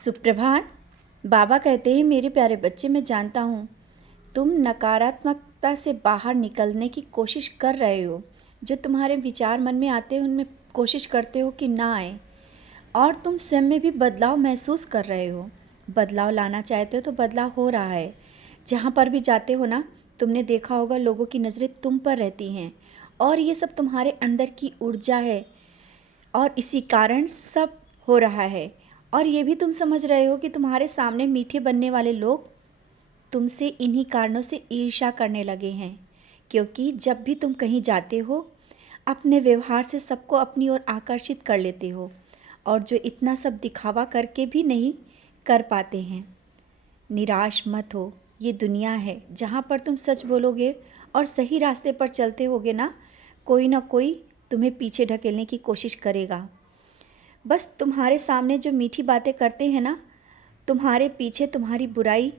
सुप्रभात। बाबा कहते हैं, मेरे प्यारे बच्चे, मैं जानता हूँ तुम नकारात्मकता से बाहर निकलने की कोशिश कर रहे हो। जो तुम्हारे विचार मन में आते हैं उनमें कोशिश करते हो कि ना आए, और तुम स्वयं में भी बदलाव महसूस कर रहे हो। बदलाव लाना चाहते हो तो बदलाव हो रहा है। जहाँ पर भी जाते हो ना, तुमने देखा होगा लोगों की नज़रें तुम पर रहती हैं, और ये सब तुम्हारे अंदर की ऊर्जा है, और इसी कारण सब हो रहा है। और ये भी तुम समझ रहे हो कि तुम्हारे सामने मीठे बनने वाले लोग तुमसे इन्हीं कारणों से ईर्ष्या करने लगे हैं, क्योंकि जब भी तुम कहीं जाते हो अपने व्यवहार से सबको अपनी ओर आकर्षित कर लेते हो, और जो इतना सब दिखावा करके भी नहीं कर पाते हैं। निराश मत हो, ये दुनिया है जहाँ पर तुम सच बोलोगे और सही रास्ते पर चलते होगे ना कोई तुम्हें पीछे ढकेलने की कोशिश करेगा। बस तुम्हारे सामने जो मीठी बातें करते हैं ना, तुम्हारे पीछे तुम्हारी बुराई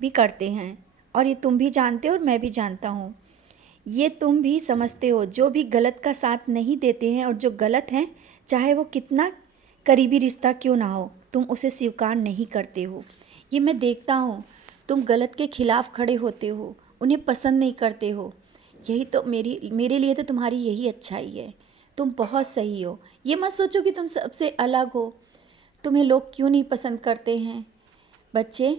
भी करते हैं, और ये तुम भी जानते हो और मैं भी जानता हूँ। ये तुम भी समझते हो, जो भी गलत का साथ नहीं देते हैं और जो गलत हैं, चाहे वो कितना करीबी रिश्ता क्यों ना हो, तुम उसे स्वीकार नहीं करते हो। ये मैं देखता हूँ, तुम गलत के खिलाफ़ खड़े होते हो, उन्हें पसंद नहीं करते हो। यही तो मेरे लिए तो तुम्हारी यही अच्छाई है। तुम बहुत सही हो। ये मत सोचो कि तुम सबसे अलग हो, तुम्हें लोग क्यों नहीं पसंद करते हैं। बच्चे,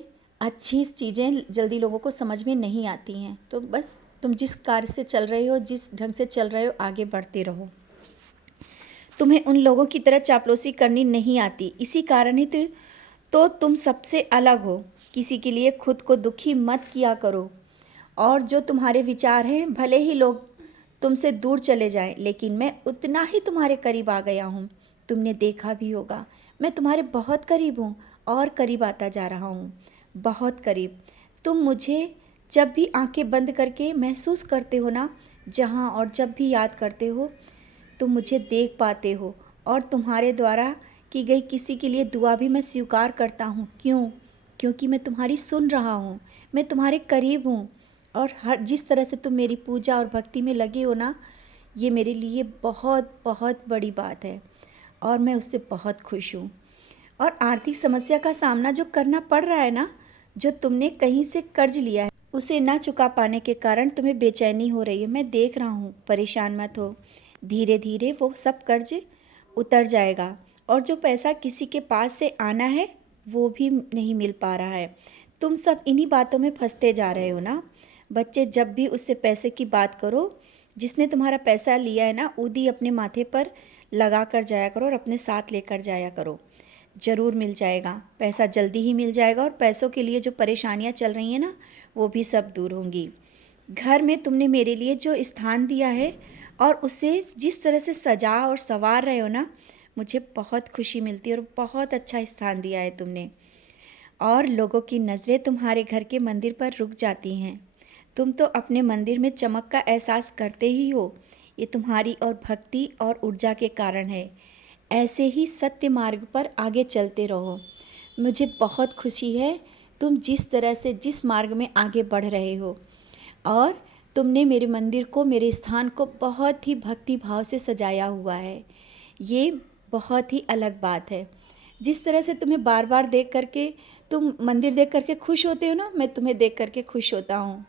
अच्छी चीज़ें जल्दी लोगों को समझ में नहीं आती हैं, तो बस तुम जिस कार्य से चल रहे हो, जिस ढंग से चल रहे हो, आगे बढ़ते रहो। तुम्हें उन लोगों की तरह चापलूसी करनी नहीं आती, इसी कारण ही तो तुम सबसे अलग हो। किसी के लिए खुद को दुखी मत किया करो, और जो तुम्हारे विचार हैं, भले ही लोग तुमसे दूर चले जाएं, लेकिन मैं उतना ही तुम्हारे करीब आ गया हूँ। तुमने देखा भी होगा, मैं तुम्हारे बहुत करीब हूँ, और करीब आता जा रहा हूँ, बहुत करीब। तुम मुझे जब भी आंखें बंद करके महसूस करते हो ना, जहाँ और जब भी याद करते हो, तुम मुझे देख पाते हो, और तुम्हारे द्वारा की गई किसी के लिए दुआ भी मैं स्वीकार करता हूँ। क्यों? क्योंकि मैं तुम्हारी सुन रहा हूँ, मैं तुम्हारे करीब हूँ, और हर जिस तरह से तुम मेरी पूजा और भक्ति में लगे हो ना, ये मेरे लिए बहुत बहुत बड़ी बात है, और मैं उससे बहुत खुश हूँ। और आर्थिक समस्या का सामना जो करना पड़ रहा है ना, जो तुमने कहीं से कर्ज लिया है, उसे ना चुका पाने के कारण तुम्हें बेचैनी हो रही है, मैं देख रहा हूँ। परेशान मत हो, धीरे धीरे वो सब कर्ज उतर जाएगा, और जो पैसा किसी के पास से आना है वो भी नहीं मिल पा रहा है। तुम सब इन्हीं बातों में फंसते जा रहे हो ना। बच्चे, जब भी उससे पैसे की बात करो जिसने तुम्हारा पैसा लिया है ना, ऊदी अपने माथे पर लगा कर जाया करो और अपने साथ लेकर जाया करो। ज़रूर मिल जाएगा, पैसा जल्दी ही मिल जाएगा, और पैसों के लिए जो परेशानियां चल रही हैं ना, वो भी सब दूर होंगी। घर में तुमने मेरे लिए जो स्थान दिया है और उसे जिस तरह से सजा और संवार रहे हो ना, मुझे बहुत खुशी मिलती है, और बहुत अच्छा स्थान दिया है तुमने। और लोगों की नज़रें तुम्हारे घर के मंदिर पर रुक जाती हैं। तुम तो अपने मंदिर में चमक का एहसास करते ही हो। ये तुम्हारी और भक्ति और ऊर्जा के कारण है। ऐसे ही सत्य मार्ग पर आगे चलते रहो। मुझे बहुत खुशी है तुम जिस तरह से जिस मार्ग में आगे बढ़ रहे हो, और तुमने मेरे मंदिर को, मेरे स्थान को बहुत ही भक्ति भाव से सजाया हुआ है। ये बहुत ही अलग बात है। जिस तरह से तुम्हें बार बार देख करके, तुम मंदिर देख करके खुश होते हो ना, मैं तुम्हें देख करके खुश होता हूँ।